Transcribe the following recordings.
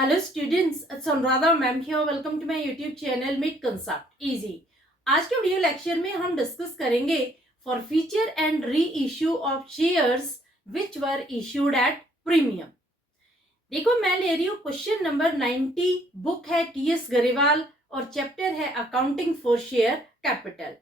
Hello students, it's Anuradha ma'am here. Welcome to my YouTube channel Make Concept Easy. आज के video lecture में हम discuss करेंगे for feature and reissue of shares which were issued at premium. देखो मैं ले रही हूँ क्वेश्चन नंबर 90, बुक है टीएस गरेवाल और चैप्टर है अकाउंटिंग फॉर शेयर कैपिटल।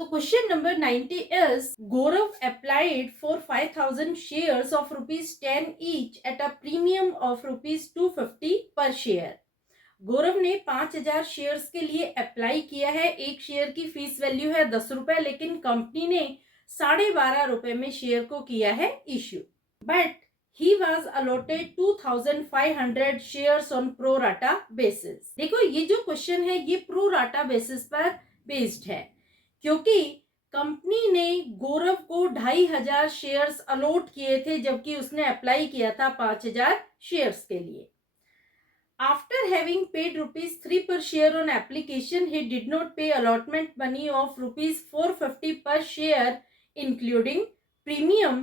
तो question number 90 is Gaurav applied for 5,000 shares of rupees 10 each at a premium of rupees 250 per share. गौरव ने 5,000 शेयर्स के लिए अप्लाई किया है। एक शेयर की फीस वैल्यू है 10 रुपए, लेकिन कंपनी ने 12.5 में शेयर को किया है issue. But he was allotted 2,500 shares on pro rata basis. देखो ये जो क्वेश्चन है ये प्रो राटा बेसिस पर बेस्ड है, क्योंकि कंपनी ने गौरव को 2,500 शेयर्स अलॉट किए थे, जबकि उसने अप्लाई किया था 5,000 शेयर्स के लिए। After having paid ₹3 per share on application, he did not pay allotment money of ₹450 per share including premium,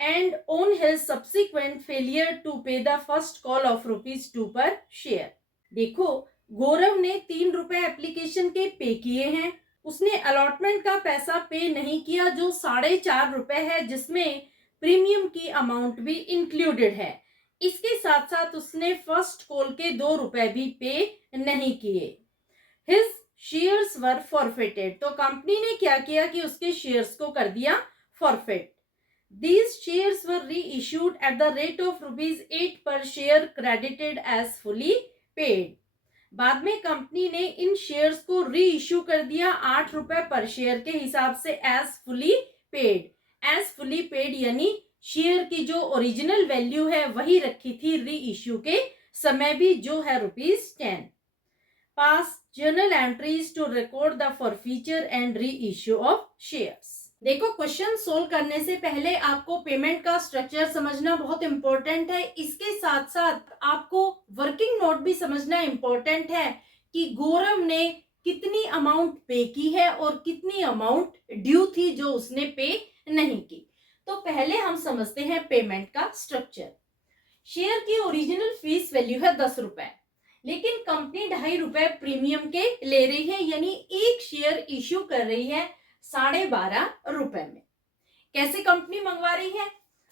and on his subsequent failure to pay the first call of ₹2 per share. देखो गौरव ने 3 रुपए application के पे किए हैं, उसने allotment का पैसा पे नहीं किया जो 4.5 है, जिसमें प्रीमियम की अमाउंट भी इंक्लूडेड है। इसके साथ साथ उसने फर्स्ट कॉल के 2 रुपए भी पे नहीं किए। हिज शेयर्स वर फॉरफिटेड। तो कंपनी ने क्या किया कि उसके शेयर्स को कर दिया forfeit. These shares were reissued at the rate of ₹8 per share credited as fully paid. बाद में कंपनी ने इन शेयर्स को री इश्यू कर दिया 8 रुपए पर शेयर के हिसाब से as fully paid. As fully paid यानी शेयर की जो ओरिजिनल वैल्यू है वही रखी थी री इश्यू के समय भी, जो है ₹10। Pass journal entries to record the forfeiture and reissue of shares. देखो क्वेश्चन सोल्व करने से पहले आपको पेमेंट का स्ट्रक्चर समझना बहुत इंपॉर्टेंट है। इसके साथ साथ आपको वर्किंग नोट भी समझना इंपॉर्टेंट है कि गौरव ने कितनी अमाउंट पे की है और कितनी अमाउंट ड्यू थी जो उसने पे नहीं की। तो पहले हम समझते हैं पेमेंट का स्ट्रक्चर। शेयर की ओरिजिनल फीस वैल्यू है 10 रुपए, लेकिन कंपनी 2.5 रुपए प्रीमियम के ले रही है, यानी एक शेयर इश्यू कर रही है 12.5 में। कैसे कंपनी मंगवा रही है?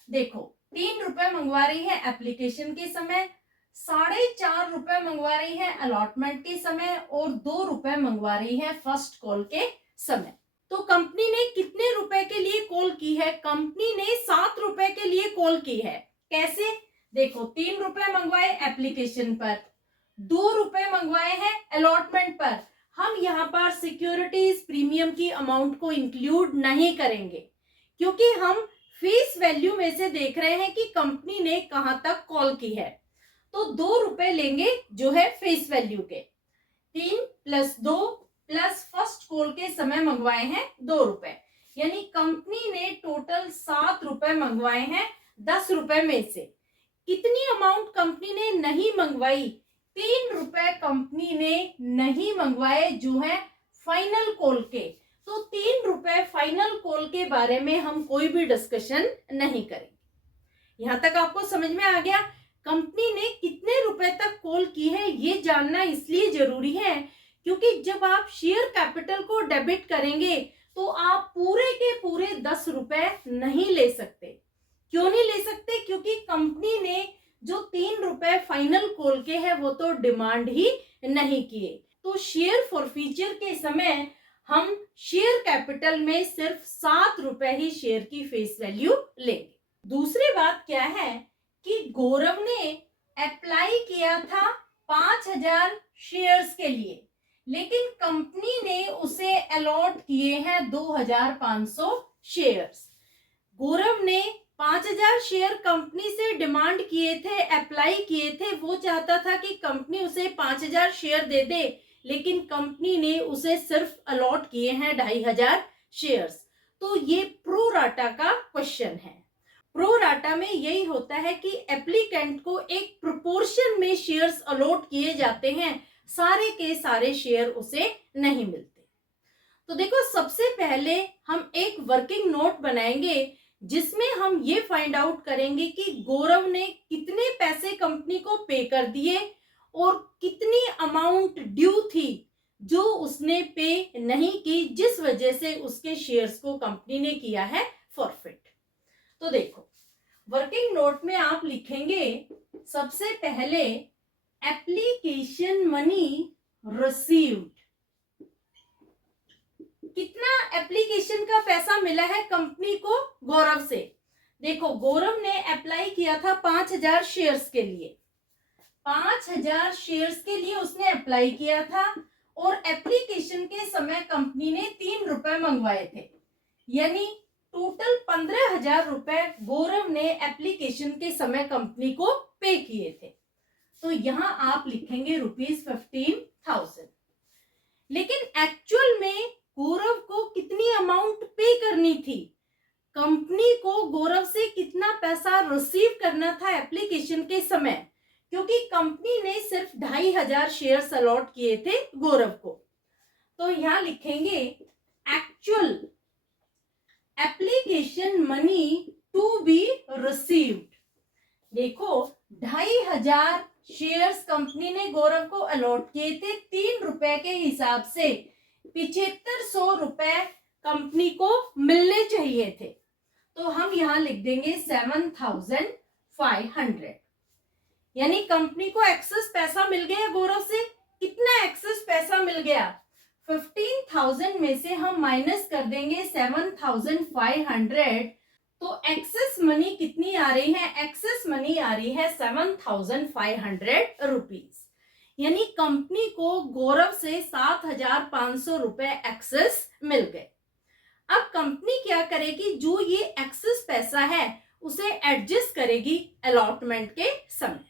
देखो 3 रुपए मंगवा रही है एप्लीकेशन के समय, 4.5 मंगवा रही है अलॉटमेंट के समय और 2 रुपए मंगवा रही है फर्स्ट कॉल के समय। तो कंपनी ने कितने रुपए के लिए कॉल की है? कंपनी ने 7 रुपए के लिए कॉल की है। कैसे? देखो 3 रुपए मंगवाए एप्लीकेशन पर, 2 रुपए मंगवाए हैं अलॉटमेंट पर। हम यहाँ पर सिक्योरिटीज प्रीमियम की अमाउंट को इंक्लूड नहीं करेंगे, क्योंकि हम फेस वैल्यू में से देख रहे हैं कि कंपनी ने कहां तक कॉल की है। तो 2 रुपए लेंगे जो है फेस वैल्यू के। 3 + 2 प्लस फर्स्ट कॉल के समय मंगवाए हैं 2 रुपए, यानी कंपनी ने टोटल 7 रुपए मंगवाए हैं 10 रुपए में से। कितनी अमाउंट कंपनी ने नहीं मंगवाई? 3 रुपए कंपनी ने नहीं मंगवाए जो है फाइनल कॉल के। तो 3 रुपए फाइनल कॉल के बारे में हम कोई भी डिस्कशन नहीं करेंगे। यहां तक आपको समझ में आ गया? कंपनी ने कितने रुपए तक कॉल की है ये जानना इसलिए जरूरी है, क्योंकि जब आप शेयर कैपिटल को डेबिट करेंगे तो आप पूरे के पूरे 10 रुपए नहीं ले सकते। क्यों नहीं ले सकते? क्योंकि कंपनी ने जो 3 रुपए फाइनल कॉल के हैं वो तो डिमांड ही नहीं किए। तो शेयर फॉरफीचर के समय हम शेयर कैपिटल में सिर्फ 7 रुपए ही शेयर की फेस वैल्यू लेंगे। दूसरी बात क्या है कि गौरव ने अप्लाई किया था 5,000 शेयर्स के लिए, लेकिन कंपनी ने उसे अलॉट किए हैं 2,500 शेयर्स। गौरव ने 5,000 शेयर कंपनी से डिमांड किए थे, अप्लाई किए थे। वो चाहता था कि कंपनी उसे 5,000 शेयर दे दे, लेकिन कंपनी ने उसे सिर्फ अलॉट किए हैं 2,500 शेयर्स। तो ये प्रो राटा का क्वेश्चन है। प्रो राटा में यही होता है कि एप्लीकेंट को एक प्रोपोर्शन में शेयर्स अलॉट किए जाते हैं, सारे के सारे शेयर उसे नहीं मिलते। तो देखो सबसे पहले हम एक वर्किंग नोट बनाएंगे जिसमें हम ये फाइंड आउट करेंगे कि गौरव ने कितने पैसे कंपनी को पे कर दिए और कितनी अमाउंट ड्यू थी जो उसने पे नहीं की, जिस वजह से उसके शेयर्स को कंपनी ने किया है फॉरफिट। तो देखो, वर्किंग नोट में आप लिखेंगे सबसे पहले एप्लीकेशन मनी रिसीव्ड। कितना एप्लीकेशन का पैसा मिला है कंपनी को गौरव से? देखो, गौरव ने अप्लाई किया था 5000 शेयर्स के लिए। 5000 शेयर्स के लिए उसने अप्लाई किया था और एप्लीकेशन के समय कंपनी ने 3 रुपए मंगवाए थे, यानी टोटल 15,000 रुपए गौरव ने एप्लीकेशन के समय कंपनी को पे किए थे। तो यहां आप लिखेंगे ₹15,000। लेकिन एक्चुअल में गौरव को कितनी अमाउंट पे करनी थी? कंपनी को गौरव से कितना पैसा रिसीव करना था एप्लीकेशन के समय? क्योंकि कंपनी ने सिर्फ 2,500 शेयर्स अलॉट किए थे गौरव को। तो यहां लिखेंगे actual application money to be received. देखो, 2,500 शेयर्स कंपनी ने गौरव को अलॉट किए थे, 3 रुपए के हिसाब से 7500 रुपए कंपनी को मिलने चाहिए थे। तो हम यहां लिख देंगे 7,500, यानी कंपनी को एक्सेस पैसा मिल गया गौरव से। कितना एक्सेस पैसा मिल गया? 15,000 में से हम माइनस कर देंगे 7,500, तो एक्सेस मनी कितनी आ रही है? एक्सेस मनी आ रही है 7,500 रुपीज, यानी कंपनी को गौरव से 7,500 रुपए एक्सेस मिल गए। अब कंपनी क्या करेगी? जो ये एक्सेस पैसा है उसे एडजस्ट करेगी अलॉटमेंट के समय।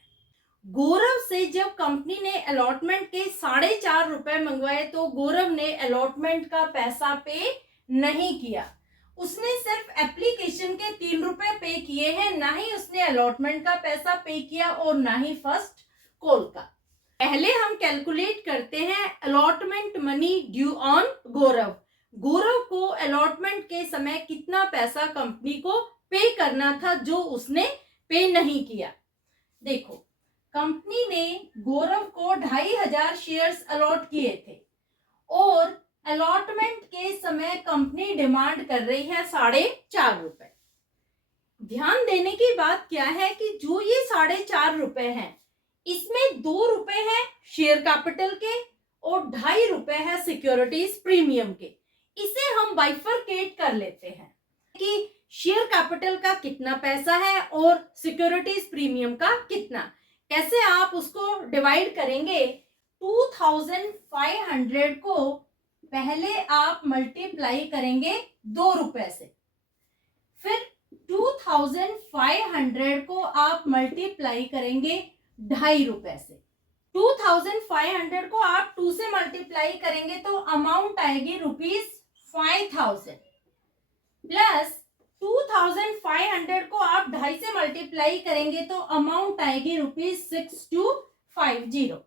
गौरव से जब कंपनी ने अलॉटमेंट के 4.5 रुपए मंगवाए तो गौरव ने अलॉटमेंट का पैसा पे नहीं किया। उसने सिर्फ एप्लीकेशन के 3 रुपए पे किए हैं, ना ही उसने अलॉटमेंट का पैसा पे किया और ना ही फर्स्ट कॉल का। पहले हम कैलकुलेट करते हैं अलॉटमेंट मनी ड्यू ऑन गौरव। गौरव को अलॉटमेंट के समय कितना पैसा कंपनी को पे करना था जो उसने पे नहीं किया। देखो, कंपनी ने गौरव को 2,500 शेयर्स अलॉट किए थे और अलॉटमेंट के समय कंपनी डिमांड कर रही है 4.5 रुपए। ध्यान देने की बात क्या है कि जो ये 4.5 रुपए हैं, इसमें 2 रुपए है शेयर कैपिटल के और 2.5 रुपए है सिक्योरिटीज प्रीमियम के। इसे हम बाइफरकेट कर लेते हैं कि शेयर कैपिटल का कितना पैसा है और सिक्योरिटीज प्रीमियम का कितना। कैसे आप उसको डिवाइड करेंगे? 2,500 को पहले आप मल्टीप्लाई करेंगे 2 रुपए से, फिर 2,500 को आप मल्टीप्लाई करेंगे 2.5 रुपए से। 2,500 को आप 2 से मल्टीप्लाई करेंगे तो अमाउंट आएगी ₹5,000 प्लस 2,500 को आप 2.5 से मल्टीप्लाई करेंगे तो अमाउंट आएगी ₹6,250।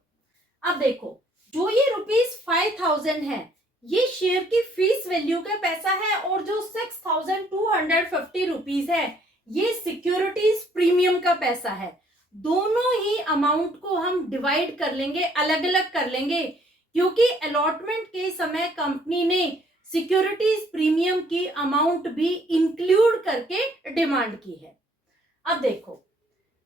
अब देखो, जो ये ₹5,000 है ये शेयर की फीस वैल्यू का पैसा है और जो 6,250 रुपीज है ये सिक्योरिटीज प्रीमियम का पैसा है। दोनों ही अमाउंट को हम डिवाइड कर लेंगे, अलग अलग कर लेंगे, क्योंकि अलॉटमेंट के समय कंपनी ने सिक्योरिटीज प्रीमियम की अमाउंट भी इंक्लूड करके डिमांड की है। अब देखो,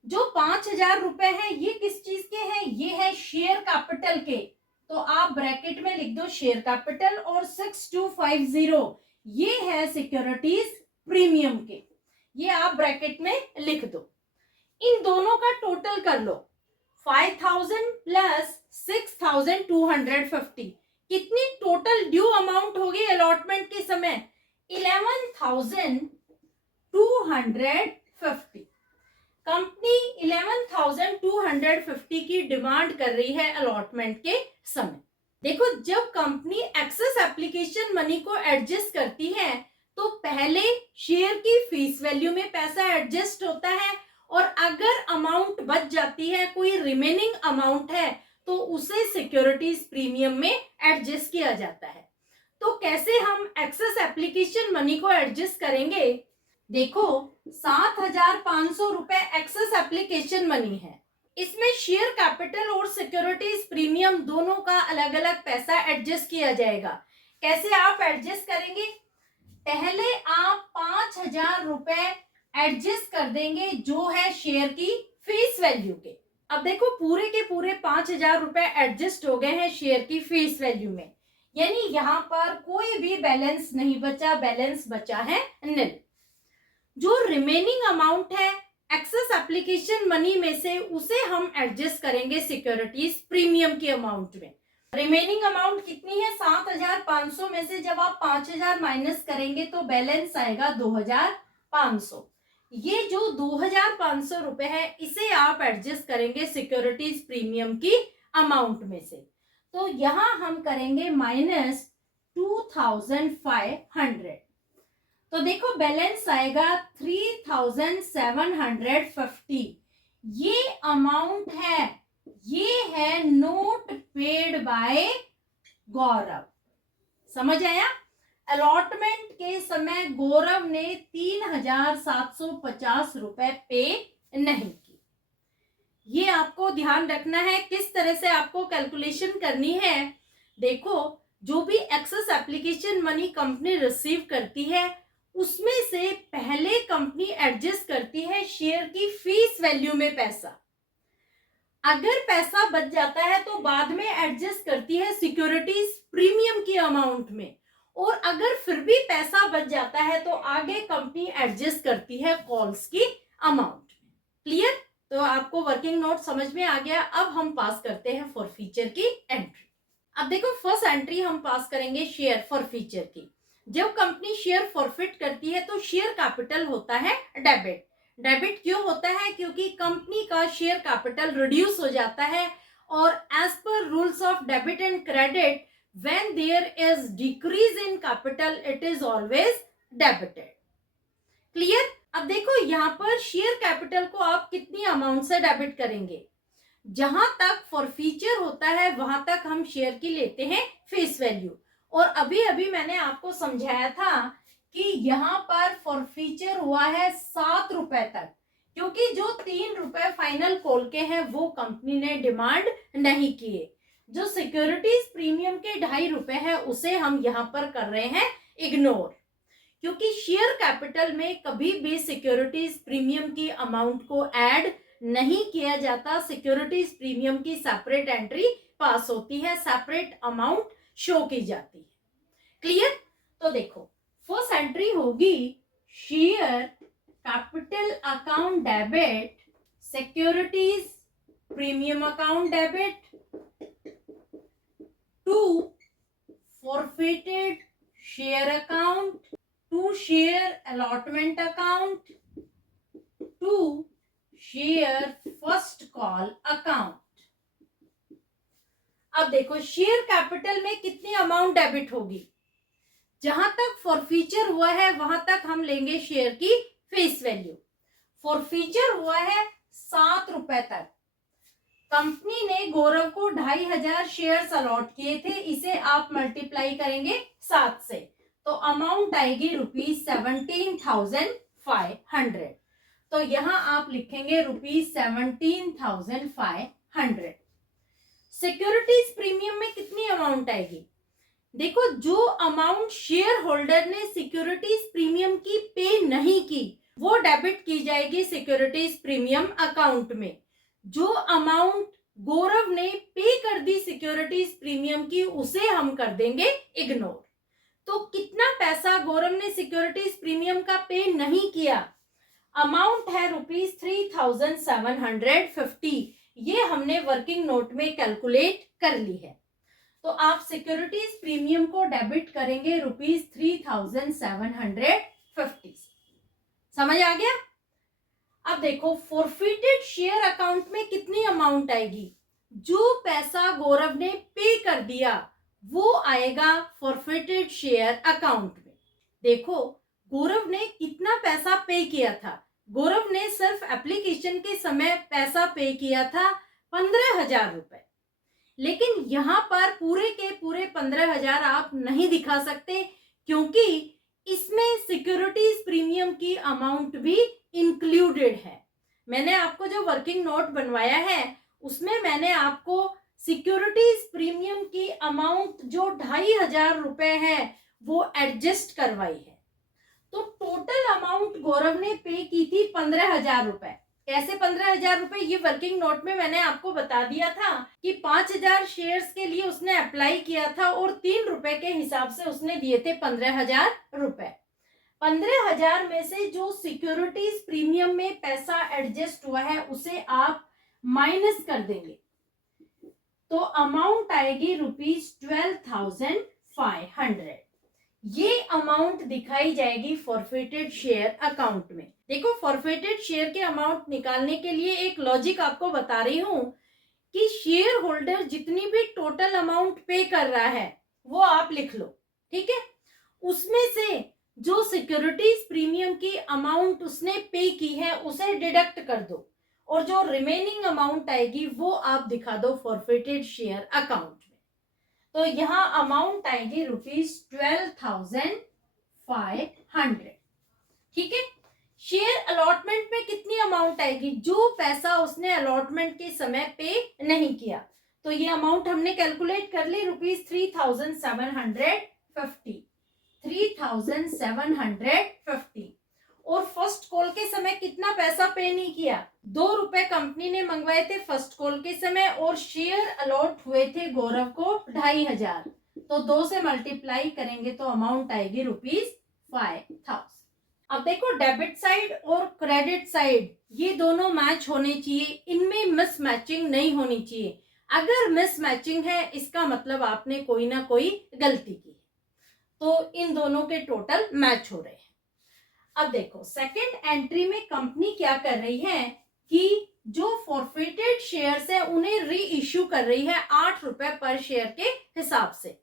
जो 5,000 रुपए है ये किस चीज के हैं? ये है शेयर कैपिटल के, तो आप ब्रैकेट में लिख दो शेयर कैपिटल, और 6,250 ये है सिक्योरिटीज प्रीमियम के, ये आप ब्रैकेट में लिख दो। इन दोनों का टोटल कर लो, 5,000 प्लस 6,250, कितनी टोटल ड्यू अमाउंट होगी अलॉटमेंट के समय? 11,250। कंपनी 11,250 की डिमांड कर रही है अलॉटमेंट के समय। देखो, जब कंपनी एक्सेस एप्लीकेशन मनी को एडजस्ट करती है तो पहले शेयर की फेस वैल्यू में पैसा एडजस्ट होता है, और अगर अमाउंट बच जाती है, कोई रिमेनिंग अमाउंट है, तो उसे सिक्योरिटीज प्रीमियम में एडजस्ट किया जाता है। तो कैसे हम एक्सेस एप्लीकेशन मनी को एडजस्ट करेंगे? देखो 7,500 रुपए एक्सेस एप्लीकेशन मनी है। इसमें शेयर कैपिटल और सिक्योरिटीज प्रीमियम दोनों का अलग अलग पैसा एडजस्ट किया जाएगा। कैसे आप एडजस्ट करेंगे? पहले आप 5,000 रुपए एडजस्ट कर देंगे जो है शेयर की फेस वैल्यू के। अब देखो पूरे के पूरे 5,000 रुपए एडजस्ट हो गए हैं शेयर की फेस वैल्यू में, यानी यहाँ पर कोई भी बैलेंस नहीं बचा, बैलेंस बचा है निल। जो रिमेनिंग अमाउंट है एक्सेस एप्लीकेशन मनी में से उसे हम एडजस्ट करेंगे सिक्योरिटीज प्रीमियम के अमाउंट में। रिमेनिंग अमाउंट कितनी है? 7,500 में से जब आप 5,000 माइनस करेंगे तो बैलेंस आएगा 2,500। ये जो 2,500 रुपए है इसे आप एडजस्ट करेंगे सिक्योरिटीज प्रीमियम की अमाउंट में से। तो यहां हम करेंगे माइनस 2,500। तो देखो बैलेंस आएगा 3,750। ये अमाउंट है, ये है नोट पेड बाय गौरव। समझ आया? अलॉटमेंट के समय गौरव ने 3,750 रुपए पे नहीं की। ये आपको ध्यान रखना है किस तरह से आपको कैलकुलेशन करनी है। देखो जो भी excess application money company receive करती है उसमें से पहले कंपनी एडजस्ट करती है शेयर की फेस वैल्यू में पैसा। अगर पैसा बच जाता है तो बाद में एडजस्ट करती है सिक्योरिटीज प्रीमियम की अमाउंट में, और अगर फिर भी पैसा बच जाता है तो आगे कंपनी एडजस्ट करती है कॉल्स की अमाउंट में। क्लियर? तो आपको वर्किंग नोट समझ में आ गया। अब हम पास करते हैं फॉर फीचर की एंट्री। अब देखो फर्स्ट एंट्री हम पास करेंगे शेयर फॉर फीचर की। जब कंपनी शेयर फॉरफिट करती है तो शेयर कैपिटल होता है डेबिट। डेबिट क्यों होता है? क्योंकि कंपनी का शेयर कैपिटल रिड्यूस हो जाता है, और as per rules of debit and credit when there is decrease in capital it is always debited. Clear? अब देखो यहाँ पर शेयर कैपिटल को आप कितनी अमाउंट से डेबिट करेंगे? जहां तक फॉरफीचर होता है वहां तक हम शेयर की लेते हैं फेस वैल्यू, और अभी अभी मैंने आपको समझाया था कि यहाँ पर फॉरफीचर हुआ है 7 रुपए तक, क्योंकि जो 3 रुपए फाइनल कॉल के हैं वो कंपनी ने डिमांड नहीं किए। जो सिक्योरिटीज प्रीमियम के 2.5 रुपए है उसे हम यहाँ पर कर रहे हैं इग्नोर, क्योंकि शेयर कैपिटल में कभी भी सिक्योरिटीज प्रीमियम की अमाउंट को ऐड नहीं किया जाता। सिक्योरिटीज प्रीमियम की सेपरेट एंट्री पास होती है, सेपरेट अमाउंट शो की जाती है। क्लियर? तो देखो फर्स्ट एंट्री होगी share capital account debit, securities premium account debit to forfeited share account to share allotment account to share first call account. अब देखो शेयर कैपिटल में कितनी अमाउंट डेबिट होगी? जहां तक फॉरफीचर हुआ है वहां तक हम लेंगे शेयर की फेस वैल्यू। फॉरफीचर हुआ है 7 रुपए तक। कंपनी ने गौरव को 2,500 शेयर्स अलॉट किए थे, इसे आप मल्टीप्लाई करेंगे 7 से तो अमाउंट आएगी ₹17,500। तो यहां आप लिखेंगे ₹17,500। सिक्योरिटीज प्रीमियम में कितनी अमाउंट आएगी? देखो जो अमाउंट शेयर होल्डर ने सिक्योरिटीज प्रीमियम की पे नहीं की वो डेबिट की जाएगी सिक्योरिटीज प्रीमियम अकाउंट में। जो अमाउंट गौरव ने पे कर दी सिक्योरिटीज प्रीमियम की उसे हम कर देंगे इग्नोर। तो कितना पैसा गौरव ने सिक्योरिटीज प्रीमियम का पे नहीं किया? अमाउंट है ₹3,750। ये हमने वर्किंग नोट में कैलकुलेट कर ली है। तो आप सिक्योरिटीज प्रीमियम को डेबिट करेंगे ₹3,750। समझ आ गया? अब देखो फॉरफिटेड शेयर अकाउंट में कितनी अमाउंट आएगी? जो पैसा गौरव ने पे कर दिया वो आएगा फॉरफिटेड शेयर अकाउंट में। देखो गौरव ने कितना पैसा पे किया था? गौरव ने सिर्फ एप्लीकेशन के समय पैसा पे किया था 15,000 रुपए, लेकिन यहाँ पर पूरे के पूरे 15,000 आप नहीं दिखा सकते, क्योंकि इसमें सिक्योरिटीज प्रीमियम की अमाउंट भी इंक्लूडेड है। मैंने आपको जो वर्किंग नोट बनवाया है उसमें मैंने आपको सिक्योरिटीज प्रीमियम की अमाउंट जो 2500 रुपए है वो एडजस्ट करवाई है। तो टोटल अमाउंट गौरव ने पे की थी 15,000 रुपए। कैसे 15,000 रुपए, ये वर्किंग नोट में मैंने आपको बता दिया था कि 5,000 शेयर्स के लिए उसने अप्लाई किया था और 3 रुपए के हिसाब से उसने दिए थे 15,000 रुपए। 15,000 में से जो सिक्योरिटीज प्रीमियम में पैसा एडजस्ट हुआ है उसे आप माइनस कर देंगे तो अमाउंट आएगी ₹12,500। ये अमाउंट दिखाई जाएगी फॉरफिटेड शेयर अकाउंट में। देखो, फॉरफिटेड शेयर के अमाउंट निकालने के लिए एक लॉजिक आपको बता रही हूं कि शेयर होल्डर जितनी भी टोटल अमाउंट पे कर रहा है वो आप लिख लो, ठीक है। उसमें से जो सिक्योरिटीज प्रीमियम की अमाउंट उसने पे की है उसे डिडक्ट कर दो और जो रिमेनिंग अमाउंट आएगी वो आप दिखा दो फॉरफिटेड शेयर अकाउंट में। तो यहाँ अमाउंट आएगी ₹12,500, ठीक है। शेयर अलॉटमेंट में कितनी अमाउंट आएगी, जो पैसा उसने अलॉटमेंट के समय पे नहीं किया, तो ये अमाउंट हमने कैलकुलेट कर ली ₹3,750। 3,750। और फर्स्ट कॉल के समय कितना पैसा पे नहीं किया, 2 रुपए कंपनी ने मंगवाए थे फर्स्ट कॉल के समय और शेयर अलॉट हुए थे गौरव को 2,500। तो 2 से मल्टीप्लाई करेंगे तो अमाउंट आएगी ₹5,000। अब देखो, डेबिट साइड और क्रेडिट साइड ये दोनों मैच होने चाहिए, इनमें मिसमैचिंग नहीं होनी चाहिए। अगर मिसमैचिंग है इसका मतलब आपने कोई ना कोई गलती की, तो इन दोनों के टोटल मैच हो रहे हैं। अब देखो, सेकंड एंट्री में कंपनी क्या कर रही है कि जो फॉरफिटेड शेयर्स है उन्हें री इश्यू कर रही है 8 रुपए पर शेयर के हिसाब से।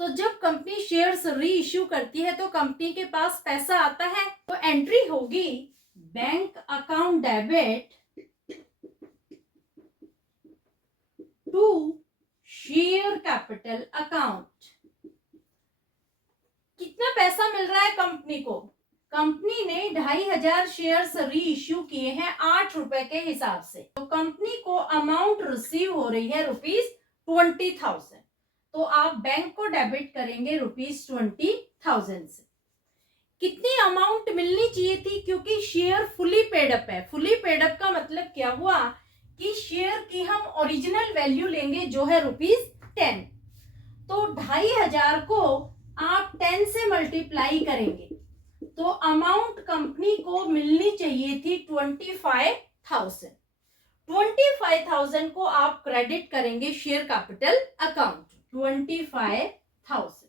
तो जब कंपनी शेयर्स री इश्यू करती है तो कंपनी के पास पैसा आता है, तो एंट्री होगी bank account debit to share capital account. कितना पैसा मिल रहा है कंपनी को, कंपनी ने 2,500 शेयर्स री इश्यू किए हैं 8 रुपए के हिसाब से, तो कंपनी को अमाउंट रिसीव हो रही है ₹20,000। तो आप बैंक को डेबिट करेंगे ₹20,000 से। कितनी अमाउंट मिलनी चाहिए थी, क्योंकि शेयर फुली पेड अप है। फुली पेड अप का मतलब क्या हुआ कि शेयर की हम ओरिजिनल वैल्यू लेंगे जो है ₹10। तो 2,500 को आप 10 से मल्टीप्लाई करेंगे तो अमाउंट कंपनी को मिलनी चाहिए थी 25,000। 25,000 को आप क्रेडिट करेंगे शेयर कैपिटल अकाउंट, 25,000।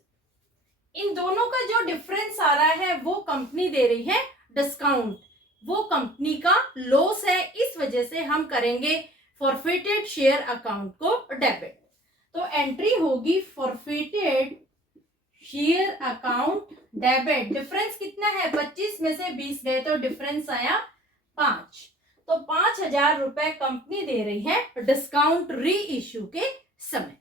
इन दोनों का जो डिफरेंस आ रहा है वो कंपनी दे रही है डिस्काउंट, वो कंपनी का लॉस है, इस वजह से हम करेंगे फॉरफिटेड शेयर अकाउंट को डेबिट। तो एंट्री होगी forfeited share account debit. Difference कितना है, 25 में से 20 गए तो डिफरेंस आया 5। तो 5,000 रुपए कंपनी दे रही है डिस्काउंट री इश्यू के समय।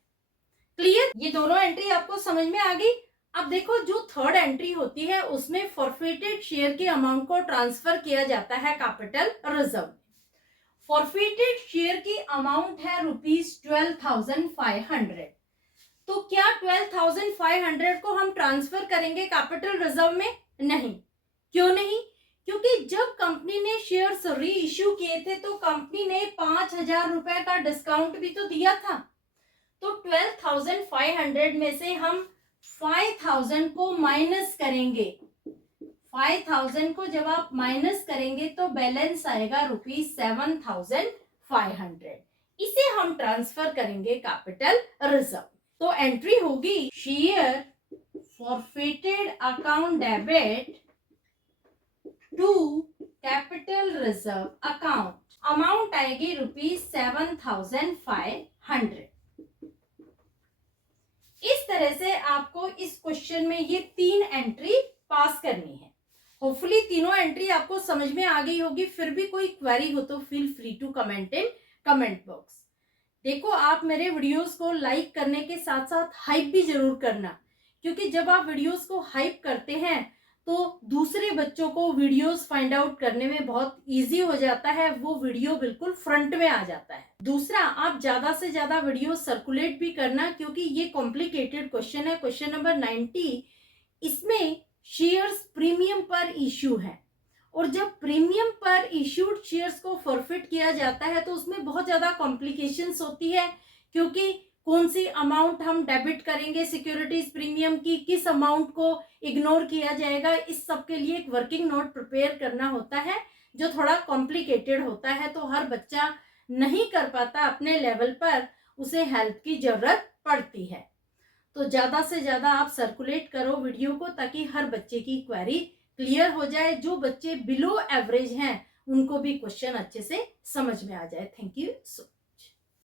क्लियर, ये दोनों एंट्री आपको समझ में आ गई। अब देखो, जो थर्ड एंट्री होती है उसमें फॉरफिटेड शेयर के अमाउंट को ट्रांसफर किया जाता है कैपिटल रिजर्व। फॉरफिटेड शेयर की अमाउंट है ₹12,500। तो क्या 12,500 को हम ट्रांसफर करेंगे कैपिटल रिजर्व में? नहीं। क्यों नहीं? क्योंकि जब कंपनी ने शेयर्स री इश्यू किए थे तो कंपनी ने 5,000 रुपए का डिस्काउंट भी तो दिया था। तो 12,500 में से हम 5,000 को माइनस करेंगे। 5,000 को जब आप माइनस करेंगे तो बैलेंस आएगा ₹7,500। इसे हम ट्रांसफर करेंगे कैपिटल रिजर्व। तो एंट्री होगी share forfeited account debit to capital reserve account. Amount आएगी ₹7,500। इस तरह से आपको इस क्वेश्चन में ये 3 एंट्री पास करनी है। होपफुली तीनों एंट्री आपको समझ में आ गई होगी। फिर भी कोई क्वेरी हो तो feel free to comment in comment box. देखो, आप मेरे वीडियोस को लाइक करने के साथ साथ हाइप भी जरूर करना, क्योंकि जब आप वीडियोस को हाइप करते हैं तो दूसरे बच्चों को वीडियोस फाइंड आउट करने में बहुत इजी हो जाता है, वो वीडियो बिल्कुल फ्रंट में आ जाता है। दूसरा, आप ज्यादा से ज्यादा वीडियो सर्कुलेट भी करना, क्योंकि ये कॉम्प्लिकेटेड क्वेश्चन है। क्वेश्चन नंबर 90, इसमें शेयर्स प्रीमियम पर इश्यू है, और जब प्रीमियम पर इश्यूड शेयर्स को फॉरफिट किया जाता है तो उसमें बहुत ज्यादा कॉम्प्लिकेशंस होती है, क्योंकि कौन सी अमाउंट हम डेबिट करेंगे सिक्योरिटीज प्रीमियम की, किस अमाउंट को इग्नोर किया जाएगा, इस सब के लिए एक वर्किंग नोट प्रिपेयर करना होता है जो थोड़ा कॉम्प्लिकेटेड होता है। तो हर बच्चा नहीं कर पाता अपने लेवल पर, उसे हेल्प की जरूरत पड़ती है। तो ज्यादा से ज्यादा आप सर्कुलेट करो वीडियो को, ताकि हर बच्चे की क्वेरी क्लियर हो जाए। जो बच्चे बिलो एवरेज हैं उनको भी क्वेश्चन अच्छे से समझ में आ जाए। Thank you so